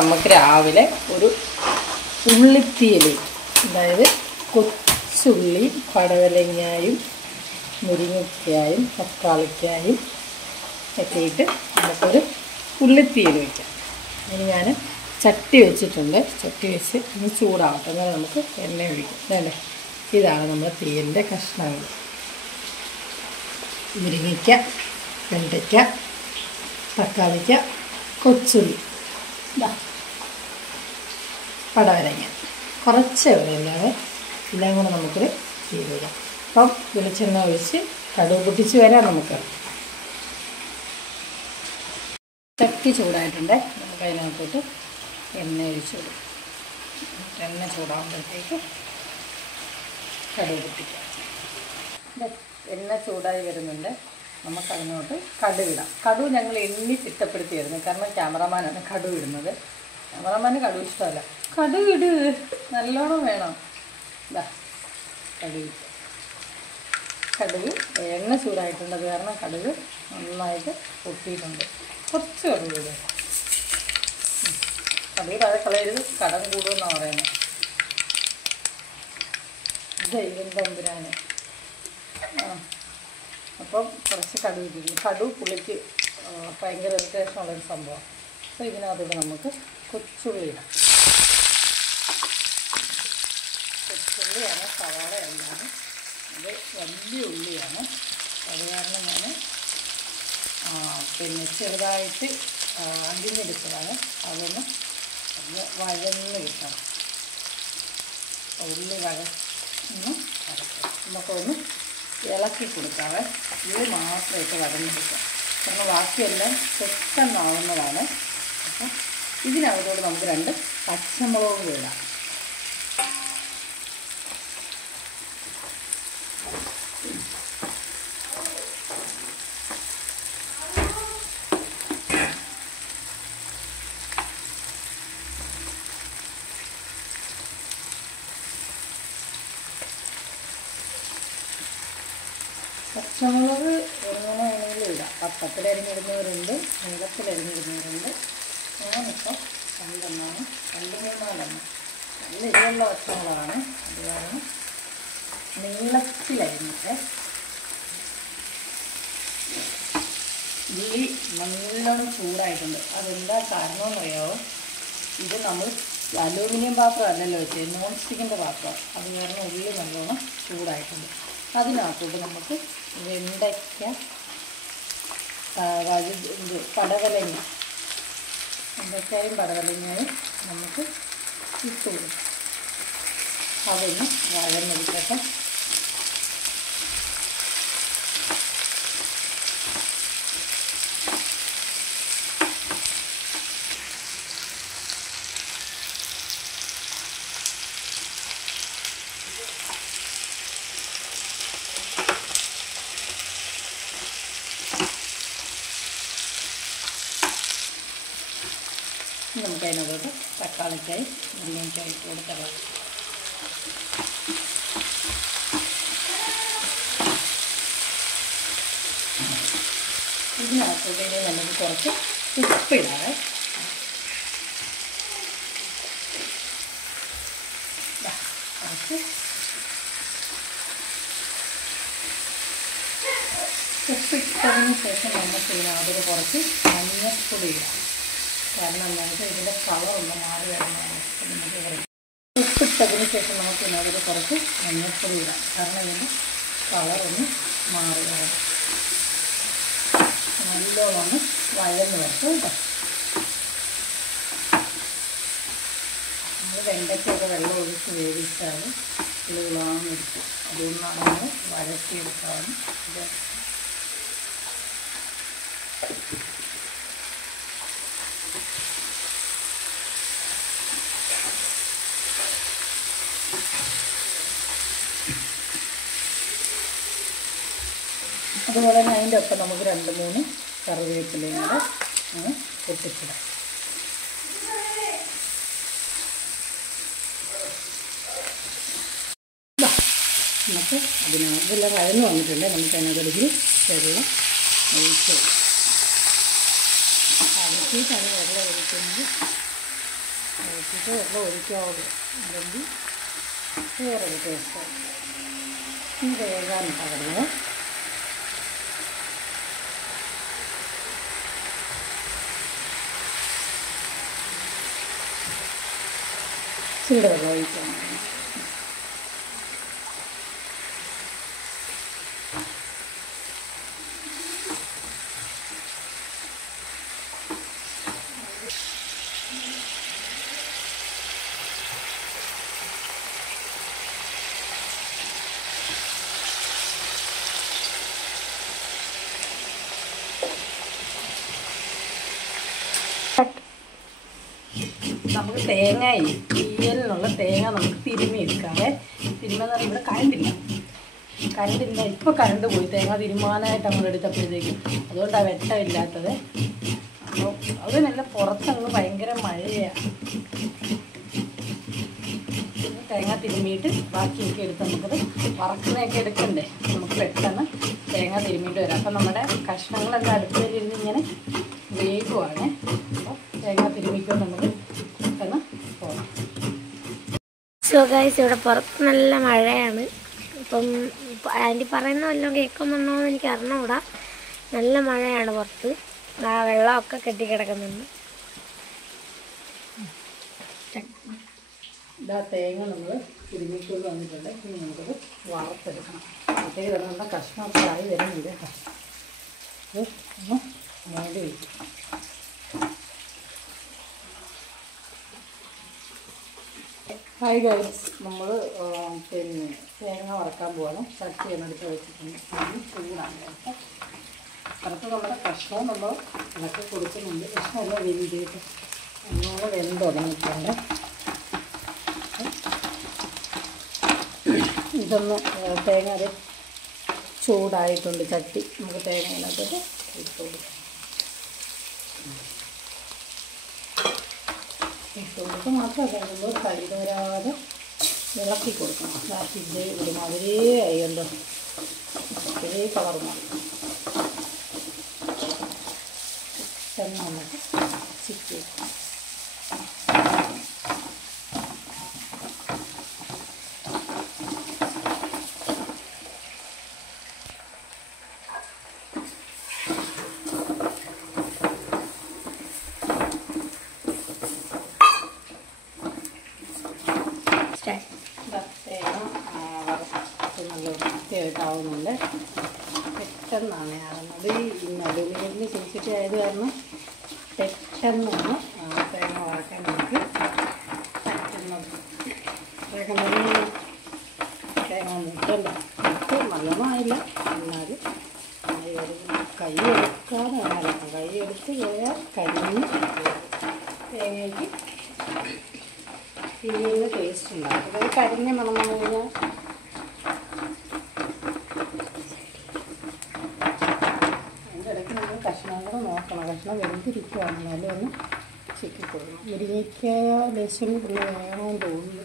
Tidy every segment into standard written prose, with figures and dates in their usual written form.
നമുക്ക് രാവിലെ ഒരു ഉള്ളിത്തീയൽ, അതായത് കൊച്ചുള്ളി പടവലങ്ങായും മുരിങ്ങയ്ക്കായും തക്കാളിക്കായും ഒക്കെ ഇട്ട് നമുക്കൊരു ഉള്ളിത്തീയൽ വയ്ക്കാം. ഇനി ഞാൻ ചട്ടി വെച്ചിട്ടുണ്ട്. ചട്ടി വെച്ച് ഇനി ചൂടാവട്ടെ, എന്നാൽ നമുക്ക് എണ്ണ ഒഴിക്കാം. അല്ലേ, ഇതാണ് നമ്മുടെ തീയലിൻ്റെ കഷ്ണങ്ങൾ. മുരിങ്ങയ്ക്ക, വെണ്ടയ്ക്ക, തക്കാളിക്ക, കൊച്ചുള്ളി, പടവലങ്ങ, കുറച്ച് ഇല്ലാതെ എല്ലാം കൂടെ നമുക്കൊരു തീരുക. അപ്പം വെളിച്ചെണ്ണ ഒഴിച്ച് കടുക് പൊട്ടിച്ച് വരാം. നമുക്ക് ചട്ടി ചൂടായിട്ടുണ്ട്. നമുക്ക് അതിനകത്തോട്ട് എണ്ണ ഒഴിച്ച് കൊടുക്കും. എണ്ണ ചൂടാകുമ്പോഴത്തേക്ക് കടുക് പൊട്ടിക്കാം. എണ്ണ ചൂടായി വരുന്നുണ്ട്. നമുക്കതിനോട്ട് കടുകിടാം. കടുക് ഞങ്ങൾ എണ്ണി തിട്ടപ്പെടുത്തിയായിരുന്നു, കാരണം ക്യാമറമാനാണ് കടുക് ഇടുന്നത്. ക്യാമറമാന് കടുക് ഇഷ്ടമല്ല. കടുക് ഇട്, നല്ലോണം വേണം. ഇതാ കടുക്. കടുക് എണ്ണ ചൂടായിട്ടുള്ളത് കാരണം കടുക് നന്നായിട്ട് പൊട്ടിയിട്ടുണ്ട്. കുറച്ച് കടുക് ഇടുക. കടുക് താഴെ കളയരുത്, കടം കൂടുമെന്നാണ് പറയുന്നത്. ദൈവം തമ്പുരാന്. അപ്പം കുറച്ച് കടുക് ഇട്ടിട്ടുണ്ട്. കടുക് പുളിക്ക് ഭയങ്കര ഇറിറ്റേഷനുള്ളൊരു സംഭവം. അപ്പോൾ ഇതിനകത്തോട്ട് നമുക്ക് കൊച്ചുള്ളി ഇടാം. കൊച്ചുള്ളിയാണ്, സവാളയല്ലാണ്. അത് വലിയ ഉള്ളിയാണ്. അത് കാരണം ഞാൻ ചെറുതായിട്ട് അരിഞ്ഞെടുത്തതാണ്. അതൊന്ന് വഴന്ന് കിട്ടണം. ഉള്ളി വഴന്ന് നമുക്കൊന്ന് ഇളക്കി കൊടുക്കാവേ. ഇത് മാത്രമായിട്ട് വഴഞ്ഞെടുക്കാം, കാരണം ബാക്കിയെല്ലാം പെട്ടെന്നാവുന്നതാണ്. അപ്പം ഇതിനകത്തോട് നമുക്ക് 2 പച്ചമുളകും ഇടാം. പച്ചമുളക് എങ്ങനെ വേണമെങ്കിലും ഇടാം. വട്ടത്തിലരിഞ്ഞിടുന്നവരുണ്ട്, നീളത്തിലരിഞ്ഞിടുന്നവരുണ്ട്. ഞാനിപ്പോൾ 2 3 നല്ല എരിവുള്ള പച്ചമുളകാണ്. അത് കാരണം നീളത്തിലരിഞ്ഞിട്ട് ഉള്ളി നല്ലോണം ചൂടായിട്ടുണ്ട്. അതെന്താ കാരണമെന്നറിയാമോ? ഇത് നമ്മൾ അലൂമിനിയം പാത്രമല്ലല്ലോ വെച്ചത്, നോൺ സ്റ്റിക്കിൻ്റെ പാത്രം. അത് കാരണം ഉള്ളി നല്ലോണം ചൂടായിട്ടുണ്ട്. അതിനകത്തോട്ട് നമുക്ക് വെണ്ടയ്ക്ക, പടവലങ്ങ, വെണ്ടയ്ക്കായും പടവലങ്ങയും നമുക്ക് ഇട്ട് കൊടുക്കാം. അതൊന്ന് വഴന്നെടുക്കട്ടെ. നമുക്ക് അതിനകത്തോട്ട് തക്കാളിക്കായി മുരിങ്ങയ്ക്കായി ഇട്ട് കൊടുക്കാം. ഇതിനകത്തോട്ട് നമുക്ക് കുറച്ച് ഉപ്പിടാതെ. ഉപ്പിട്ടതിന് ശേഷം നമുക്ക് ഇതിനകത്തോട്ട് കുറച്ച് മഞ്ഞൾപ്പൊടി ഇടാം. കാരണം എന്താണെന്ന് വെച്ചാൽ ഇതിൻ്റെ കളറൊന്ന് മാറി വരുന്നതാണ്. നമുക്ക് ഉപ്പിട്ടതിന് ശേഷം നമുക്ക് ഇതിനകത്ത് കുറച്ച് മഞ്ഞൾപ്പൊടി ഇടാം. കാരണം ഇതിൻ്റെ കളറൊന്ന് മാറി വരണം. നല്ലോണം വഴന്ന് വരട്ടെ കേട്ടോ. നമ്മൾ വെണ്ടയ്ക്കൊക്കെ വെള്ളം ഒഴിച്ച് വേവിച്ചാൽ ഇളാന്നിരിക്കും. അതുകൊണ്ടാണ് നമ്മൾ വഴറ്റിയെടുക്കാനും. അതുപോലെ തന്നെ അതിൻ്റെ ഒപ്പം നമുക്ക് 2 3 കറിവേപ്പിലയും കൂടെ പൊട്ടിച്ചിടാം. നമുക്ക് അതിനെല്ലാം വഴന്ന് വന്നിട്ടുണ്ട്. നമുക്ക് അതിനകത്തേക്ക് വെള്ളം ഒഴിച്ച് അലക്കിയിട്ടാണ് വെള്ളം ഒഴിക്കുന്നത്. നോക്കിയിട്ട് വെള്ളം ഒഴിക്കാവുള്ളൂ, അല്ലെങ്കിൽ വേറൊരു ടേസ്റ്റാണ്. ഈ വേകാനുണ്ടാകുന്നത് ചൂടുവെള്ളം ഒഴിക്കാൻ. നമുക്ക് തേങ്ങ തീയലിനുള്ള തേങ്ങ നമുക്ക് തിരുമ്മി എടുക്കാവേ. തിരുമെന്ന് പറഞ്ഞാൽ ഇവിടെ കരണ്ടില്ല. ഇപ്പോൾ കരണ്ട് പോയി തേങ്ങ തിരുമാനായിട്ട് അങ്ങോട്ട് എടുത്തപ്പോഴത്തേക്കും, അതുകൊണ്ടാണ് വെട്ടമില്ലാത്തത്. അപ്പോൾ അത് നല്ല പുറത്തങ്ങ് ഭയങ്കര മഴയാണ്. തേങ്ങ തിരുമ്മിയിട്ട് ബാക്കിയൊക്കെ എടുത്ത് നമുക്കത് വറക്കുന്നതൊക്കെ എടുക്കണ്ടേ, നമുക്ക് പെട്ടെന്ന് തേങ്ങ തിരുമ്മിയിട്ട് വരാം. അപ്പം നമ്മുടെ കഷ്ണങ്ങളെല്ലാം അടുപ്പിലിരുന്ന് ഇങ്ങനെ വേഗമാണ്. അപ്പോൾ തേങ്ങ തിരുമ്മിക്കൊണ്ട് നമുക്ക് പെട്ടെന്ന് പോകാം. സോ ഗൈസ്, ഇവിടെ പുറത്ത് നല്ല മഴയാണ്. ഇപ്പം ആൻറ്റി പറയുന്ന വല്ലതും കേൾക്കുന്നുണ്ടോ എന്ന് എനിക്ക് അറിഞ്ഞൂടാ. നല്ല മഴയാണ് പുറത്ത്. ആ വെള്ളമൊക്കെ കെട്ടിക്കിടക്കുന്നുണ്ട്. ഇതാ തേങ്ങ നമ്മൾ തിരുമ്മിക്കൊണ്ട് വന്നിട്ടുണ്ട്. ഇനി നമുക്കത് വറുത്തെടുക്കണം. മറ്റേ നമ്മുടെ കഷ്ണമൊക്കെ ആയി വരുന്നുണ്ട് കേട്ടോ. അത് ഒന്ന് മൂടി വയ്ക്കും. ഹായ് ഗൈസ്, നമ്മൾ പിന്നെ തേങ്ങ വറക്കാൻ പോവാണ്. ചട്ടി എന്നെടുത്ത് വെച്ചിട്ടുണ്ട്. ചൂടാണ് കേട്ടോ. പുറത്ത് നമ്മുടെ കഷ്ണവും നമ്മൾ ഇളക്കി കൊടുക്കുന്നുണ്ട്. കഷ്ണമെല്ലാം വെന്തിട്ട് ഒന്നുകൂടെ വെന്ത് തുടങ്ങിയിട്ടുണ്ട്. ഇതൊന്ന് തേങ്ങ അത് ചൂടായിട്ടുണ്ട് ചട്ടി. നമുക്ക് തേങ്ങ അതിനകത്തോട്ട് ഇട്ട് കൊടുക്കാം. ഇട്ട് കൊടുത്ത് മാത്രമല്ല നമ്മൾ കൈതരാതെ ഇളക്കി കൊടുക്കണം. ബാക്കിൻ്റെ ഒരുമാതിരി ആയല്ലോ, ഒരേ കളർ മാറി തന്നെ നമുക്ക് ചിക്കി. നല്ല വൃത്തിയായിട്ടാവുന്നുണ്ട്. പെട്ടെന്നാണ് ആകുന്നത്. ഈ നടുവിന് ചേച്ചിട്ട് ആയത് കാരണം പെട്ടെന്നാണ് തേങ്ങ വറക്കാൻ നമുക്ക് പറ്റുന്നത്. തേങ്ങ മുട്ടല്ല, മുട്ട് നല്ലോണം ആയില്ല, എന്നാലും കൈ എടുക്കാതെ വേണം. കൈ എടുത്ത് പോയാൽ കരിഞ്ഞ് തേങ്ങയ്ക്ക് പിന്നീട് ടേസ്റ്റ് ഉണ്ടാകും. അതായത് കരിഞ്ഞ മണം വന്നു കഴിഞ്ഞാൽ അതിൻ്റെ ഇടയ്ക്ക് നമ്മൾ കഷ്ണം കൂടെ നോക്കണം. കഷ്ണം വെന്തിരിക്കുകയാണ്, എന്നാലും ഒന്ന് ചിക്കി കൊടുക്കണം. മുരിങ്ങയ്ക്ക ലേശം ഒന്ന് വേണമെന്ന് തോന്നുന്നു.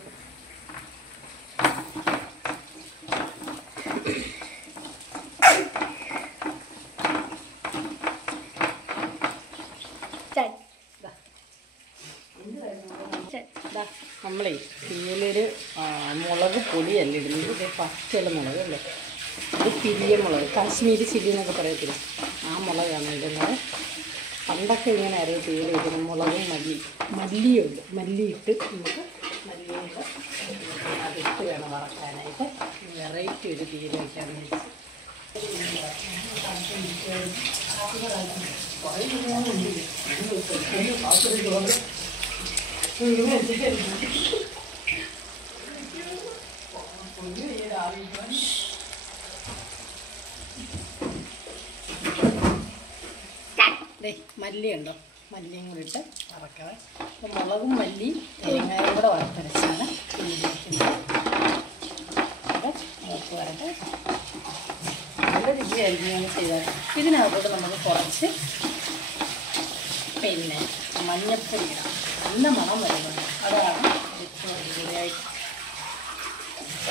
നമ്മളേ തീയിലൊരു മുളക് പൊടിയല്ല ഇടുന്നത്. ഇത് പച്ചയുള്ള മുളകല്ലേ, ഇത് പിരിയ മുളക്, കാശ്മീരി ചില്ലി എന്നൊക്കെ പറയത്തില്ല, ആ മുളകാണ് ഇടുന്നത്. പണ്ടൊക്കെ ഇങ്ങനെ ആയിരുന്നു തീയിൽ ഇടുന്നത്. മുളകും മല്ലിയുണ്ട്, മല്ലിയിട്ട് നമുക്ക് മല്ലിയുടെ അതിട്ട് വേണം വറക്കാനായിട്ട്. വെറൈറ്റി ഒരു തീയിൽ വയ്ക്കാൻ വേണ്ടി. മല്ലി ഉണ്ടോ, മല്ലിയും കൂടി ഇട്ട് വറക്കാം. അപ്പോൾ മുളകും മല്ലി തേങ്ങയും കൂടെ വറുത്തരച്ചാണ് നോക്ക് വരട്ടെ. നല്ല രുചിയായിരിക്കും ഞാൻ ചെയ്താൽ. ഇതിനകത്തോട്ട് നമുക്ക് കുറച്ച് പിന്നെ മഞ്ഞപ്പൊടി ഇടാം. നല്ല മണം വരുന്നുണ്ട്, അതാണ് ഏറ്റവും അടിപൊളിയായിട്ട്.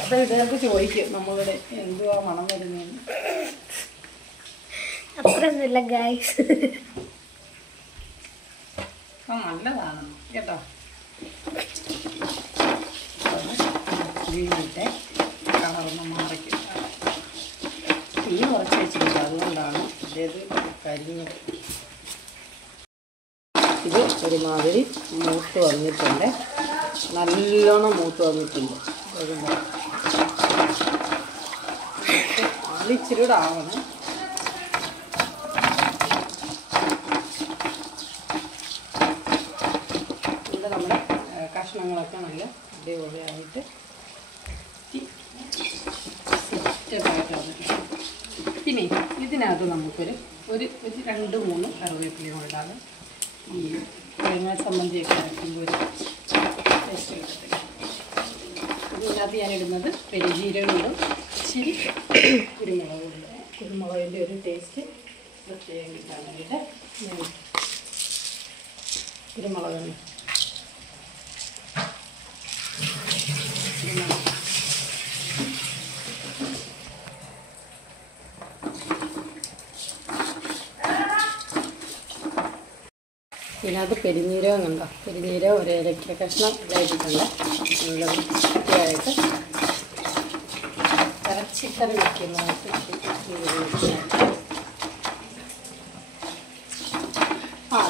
അപ്പോൾ ഇതൊക്കെ ചോദിക്കും നമ്മളുടെ എന്തുവാ മണം വരുന്നതെന്ന്. അത്രയൊന്നുമില്ല ഗൈസ്, നല്ലതാണ് കേട്ടോ. വീണിട്ട് കളറൊന്ന് മാറിക്കും. തീ കുറച്ച് വെച്ചിട്ടുണ്ട്, അതുകൊണ്ടാണ് ഇതേത് കരിഞ്ഞത്. ഇത് ഒരുമാതിരി മൂത്ത് വന്നിട്ടുണ്ട്, നല്ലോണം മൂത്ത് വന്നിട്ടുണ്ട്. ഇച്ചിരി കൂടെ ആവണം. ഇത് നമ്മുടെ കഷ്ണങ്ങളൊക്കെ നല്ല അടിപൊളിയായിട്ട് പിന്നെ ഇതിനകത്ത് നമുക്കൊരു 2-3 കറിവേപ്പിലയും കൊണ്ടാണ് ഈ തേങ്ങാ ചമ്മന്തിയൊക്കെ അരയ്ക്കുമ്പോൾ ഒരു ടേസ്റ്റ് കിട്ടത്തില്ല. ഇതിനകത്ത് ഞാനിടുന്നത് പെരുംജീരകം ഇടും, ഇച്ചിരി കുരുമുളകിൻ്റെ ഒരു ടേസ്റ്റ് പ്രത്യേകം കിട്ടാൻ വേണ്ടിയിട്ട് കുരുമുളകാണ്. ഇതിനകത്ത് പെരുംജീരകം കണ്ടോ, പെരുംജീരകം ഒരു ഇരക്ക കഷ്ണം ഇതായിട്ടുണ്ട്. നല്ല വൃത്തിയായിട്ട് ഇറച്ചിക്കറി വയ്ക്കുന്നതായിട്ട്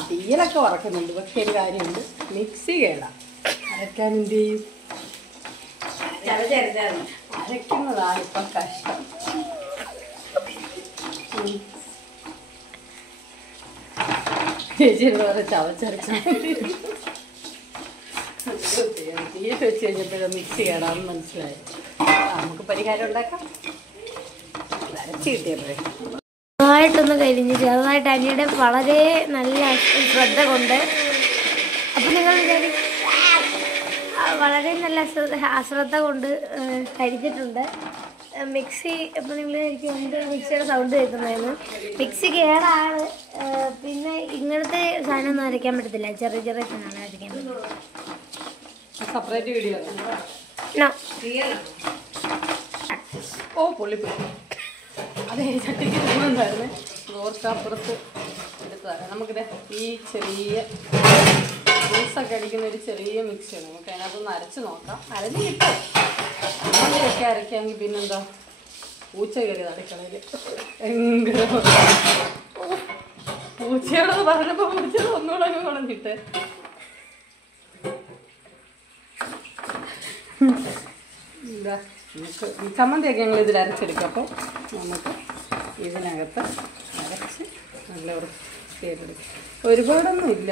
തീയലൊക്കെ വറക്കുന്നുണ്ട്. പക്ഷെ ഒരു കാര്യമുണ്ട്, മിക്സി കേടാം. അരക്കാൻ എന്ത് ചെയ്യും? അരയ്ക്കുന്നതാണ് ഇപ്പം കഷ്ടം. ചേച്ചി എന്താ പറയുക, ചവച്ചരച്ചാൽ തീയെ വെച്ച് കഴിഞ്ഞപ്പോഴും മിക്സി കേടാന്ന് മനസ്സിലായി. നമുക്ക് പരിഹാരം ഉണ്ടാക്കാം. അരച്ച് കിട്ടിയപ്പോഴേ ചെറുതായിട്ടൊന്ന് കരിഞ്ഞ് ചെറുതായിട്ട് അനിയുടെ വളരെ നല്ല ശ്രദ്ധ കൊണ്ട് അപ്പം നിങ്ങൾ വളരെ നല്ല അശ്രദ്ധ കൊണ്ട് കരിഞ്ഞിട്ടുണ്ട്. മിക്സി അപ്പം നിങ്ങൾ എനിക്ക് എന്ത് മിക്സിയുടെ സൗണ്ട് കേൾക്കുന്നതായിരുന്നു. മിക്സി കേടാണ്. പിന്നെ ഇങ്ങനത്തെ സാധനമൊന്നും അരയ്ക്കാൻ പറ്റത്തില്ല, ചെറിയ ചെറിയ സാധനമാണ് അരയ്ക്കാൻ പറ്റും. സെപ്പറേറ്റ് വീഡിയോ പൊള്ളിപ്പോയി. അതെ, ചട്ടിക്ക് തോന്നുന്നുണ്ടായിരുന്നു. ഓർക്കപ്പുറത്ത് എടുത്തതാണ്. നമുക്കിത് ഈ ചെറിയ ജ്യൂസൊക്കെ അടിക്കുന്ന ഒരു ചെറിയ മിക്സിയാണ്. നമുക്ക് അതിനകത്തൊന്ന് അരച്ച് നോക്കാം. അരഞ്ഞ് കിട്ടും. അങ്ങനെയൊക്കെ അരയ്ക്കാമെങ്കിൽ പിന്നെന്താ, പൂച്ച കയറി അടുക്കളയിൽ ഭയങ്കര പൂച്ചയോട് പറഞ്ഞപ്പോൾ പൂച്ച ഒന്നുകൂടെ അങ്ങ് കുളഞ്ഞിട്ട് എന്താ നമുക്ക് ചമ്മന്തിയൊക്കെ ഞങ്ങൾ ഇതിൽ അരച്ചെടുക്കാം. അപ്പോൾ നമുക്ക് ഇതിനകത്ത് അരച്ച് നല്ല വൃത്തിയായിട്ടെടുക്കാം. ഒരുപാടൊന്നും ഇല്ല,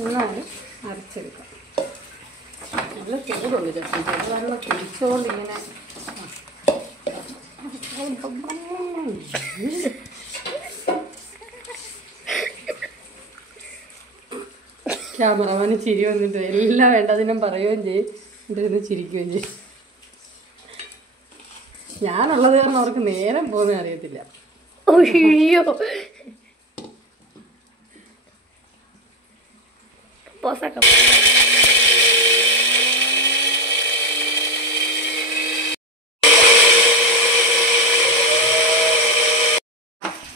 എന്നാലും അരച്ചെടുക്കാം. നല്ല ചൂടുണ്ട് ചട്ടി, നല്ല കുടിച്ചുകൊണ്ട് ഇങ്ങനെ ക്യാമറമാന് ചിരി വന്നിട്ട് എല്ലാം വേണ്ടതിനും പറയുകയും ചെയ്യും, എന്നിട്ട് ചിരിക്കുകയും ചെയ്യും. ഞാനുള്ളത് കാരണം അവർക്ക് നേരം പോകുന്നത് അറിയത്തില്ല. അയ്യോ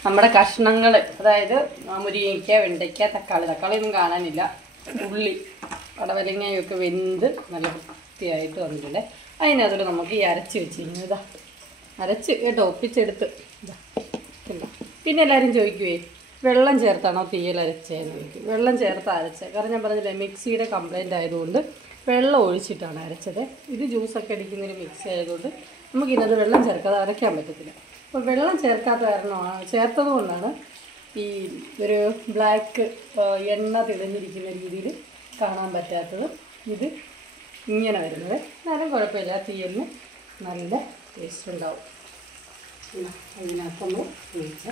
നമ്മുടെ കഷ്ണങ്ങൾ, അതായത് മുരിങ്ങയ്ക്ക, വെണ്ടയ്ക്ക, തക്കാളി ഒന്നും കാണാനില്ല, ഉള്ളി, പടവലങ്ങയൊക്കെ വെന്ത് നല്ല വൃത്തിയായിട്ട് വന്നിട്ടുണ്ട്. അതിനകത്തോട്ട് നമുക്ക് ഈ അരച്ച് വെച്ചിരിക്കുന്നത് ഇതാ അരച്ച് കേട്ടോ ഒപ്പിച്ചെടുത്ത് ഇതാ. പിന്നെ എല്ലാവരും ചോദിക്കുവേ, വെള്ളം ചേർത്താണോ തീയൽ അരച്ചതെന്ന് ചോദിക്കും. വെള്ളം ചേർത്ത് അരച്ചത്, കാരണം ഞാൻ പറഞ്ഞില്ലേ മിക്സിയുടെ കംപ്ലൈൻ്റ് ആയതുകൊണ്ട് വെള്ളം ഒഴിച്ചിട്ടാണ് അരച്ചത്. ഇത് ജ്യൂസൊക്കെ അടിക്കുന്നൊരു മിക്സി ആയതുകൊണ്ട് നമുക്കിന്നത് വെള്ളം ചേർക്കാതെ അരയ്ക്കാൻ പറ്റത്തില്ല. അപ്പോൾ വെള്ളം ചേർക്കാത്ത കാരണമാണ്, ചേർത്തത് കൊണ്ടാണ് ഈ ഒരു ബ്ലാക്ക് എണ്ണ തെളിഞ്ഞിരിക്കുന്ന രീതിയിൽ കാണാൻ പറ്റാത്തത്. ഇത് ഇങ്ങനെ വരുന്നത് എന്നാലും കുഴപ്പമില്ല, തീയലിന് നല്ല ടേസ്റ്റ് ഉണ്ടാവും. അതിനകത്തൊന്ന് ഒഴിച്ച്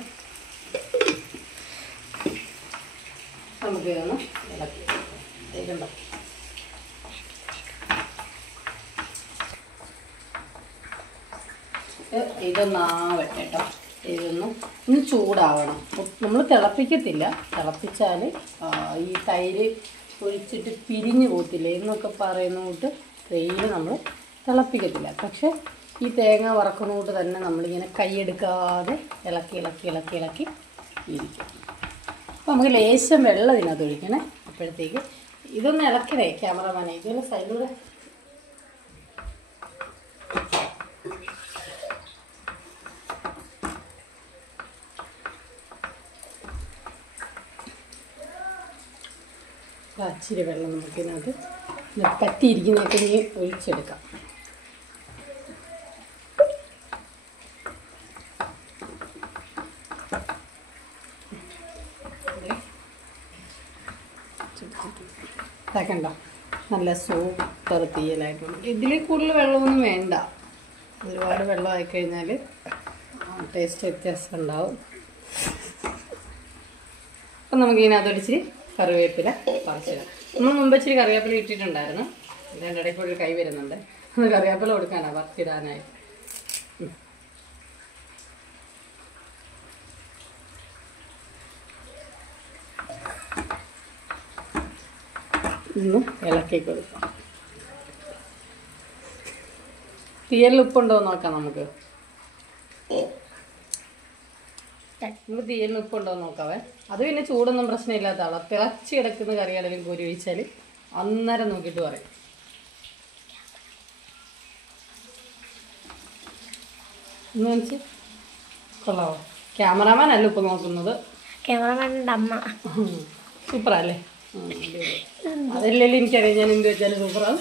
നമുക്ക് ഇതൊന്ന് ഇളക്കി തേക്കണ്ടോ. ഇതൊന്നാവട്ടെ കേട്ടോ. ഇതൊന്ന് ചൂടാവണം. നമ്മൾ തിളപ്പിക്കത്തില്ല, തിളപ്പിച്ചാൽ ഈ തൈര് ഒഴിച്ചിട്ട് പിരിഞ്ഞു പോകത്തില്ലേ എന്നൊക്കെ പറയുന്ന കൂട്ട് തൈര് നമ്മൾ തിളപ്പിക്കത്തില്ല. പക്ഷെ ഈ തേങ്ങ വറക്കുന്ന കൂട്ട് തന്നെ നമ്മളിങ്ങനെ കൈയെടുക്കാതെ ഇളക്കി ഇളക്കി ഇളക്കി ഇളക്കി ഇരിക്കും. അപ്പോൾ നമുക്ക് ലേശം വെള്ളം ഇതിനകത്ത് ഒഴിക്കണേ. അപ്പോഴത്തേക്ക് ഇതൊന്ന് ഇളക്കണേ ക്യാമറമാനെ, ഇതൊന്ന് സൈഡിലൂടെ. ഇച്ചിരി വെള്ളം നമുക്കിതിനകത്ത് പറ്റിയിരിക്കുന്നതൊക്കെ ഇനി ഒഴിച്ചെടുക്കാം. കണ്ടോ, നല്ല സൂപ്പർ തീയലായിട്ടുണ്ട്. ഇതിൽ കൂടുതൽ വെള്ളമൊന്നും വേണ്ട. ഒരുപാട് വെള്ളം ആയിക്കഴിഞ്ഞാൽ ടേസ്റ്റ് വ്യത്യാസം ഉണ്ടാവും. അപ്പം നമുക്ക് ഇതിനകത്തൊരിച്ചിരി കറിവേപ്പില പറിച്ചിടാം. നമ്മൾ മുമ്പ് ഇച്ചിരി കറിവേപ്പില ഇട്ടിട്ടുണ്ടായിരുന്നു. ഇതിൻ്റെ ഇടയ്ക്ക് ഒരു കൈ വരുന്നുണ്ട്. അത് കറിവേപ്പില കൊടുക്കാനാണ് പറിച്ചിടാനായി. ഇന്ന് ഇളക്കി കൊടുക്കാം. തീയലിൽ ഉപ്പുണ്ടോ എന്ന് നോക്കാം നമുക്ക്. നമുക്ക് തീയലിന് ഉപ്പുണ്ടോ എന്ന് നോക്കാവേ. അത് പിന്നെ ചൂടൊന്നും പ്രശ്നമില്ലാത്ത ആളാണ്. തിളച്ച് കിടക്കുന്ന കറിയാണെങ്കിലും കോരി ഒഴിച്ചാൽ അന്നേരം നോക്കിയിട്ട് പറയും. എന്ന് വെച്ച് കൊള്ളാവോ? ക്യാമറാമാൻ അല്ല ഉപ്പ് നോക്കുന്നത്, ക്യാമറമാൻ്റെ അമ്മ. സൂപ്പറല്ലേ? അതല്ലല്ലോ എനിക്കറിയാം, ഞാൻ എന്ത് വെച്ചാലും സൂപ്പറാണ്.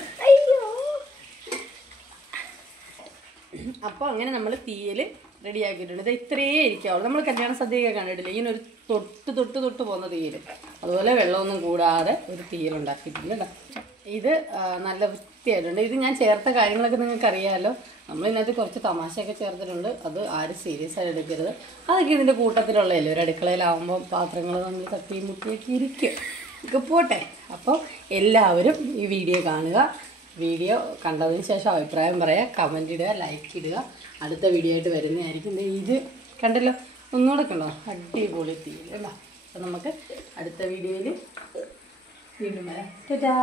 അപ്പോൾ അങ്ങനെ നമ്മൾ തീയൽ റെഡിയാക്കിയിട്ടുണ്ട്. ഇത് ഇത്രയേ ഇരിക്കാവുള്ളൂ. നമ്മൾ കല്യാണ സദ്യയൊക്കെ കണ്ടിട്ടില്ല, ഇങ്ങനെ ഒരു തൊട്ട് പോകുന്ന തീയൽ. അതുപോലെ വെള്ളമൊന്നും കൂടാതെ ഒരു തീയൽ ഉണ്ടാക്കിയിട്ടുണ്ട് കേട്ടോ. ഇത് നല്ല വൃത്തിയായിട്ടുണ്ട്. ഇത് ഞാൻ ചേർത്ത കാര്യങ്ങളൊക്കെ നിങ്ങൾക്ക് അറിയാമല്ലോ. നമ്മളിതിനകത്ത് കുറച്ച് തമാശയൊക്കെ ചേർത്തിട്ടുണ്ട്. അത് ആരും സീരിയസ് ആയിട്ട് എടുക്കരുത്. അതൊക്കെ ഇതിൻ്റെ കൂട്ടത്തിലുള്ളതല്ലേ. ഒരു അടുക്കളയിലാവുമ്പോൾ പാത്രങ്ങൾ നമ്മൾ തട്ടിയും മുട്ടിയൊക്കെ ഇരിക്കും. ഒക്കെ പോട്ടെ. അപ്പോൾ എല്ലാവരും ഈ വീഡിയോ കാണുക. വീഡിയോ കണ്ടതിന് ശേഷം അഭിപ്രായം പറയുക, കമൻ്റ് ഇടുക, ലൈക്ക് ഇടുക. അടുത്ത വീഡിയോ ആയിട്ട് വരുന്നതായിരിക്കും. ഇത് കണ്ടല്ലോ, ഒന്നുകൂടെ കണ്ടോ, അടിപൊളി തീയൽ കേട്ടോ. അപ്പം നമുക്ക് അടുത്ത വീഡിയോയിൽ വീണ്ടും വരാം. ടാറ്റാ.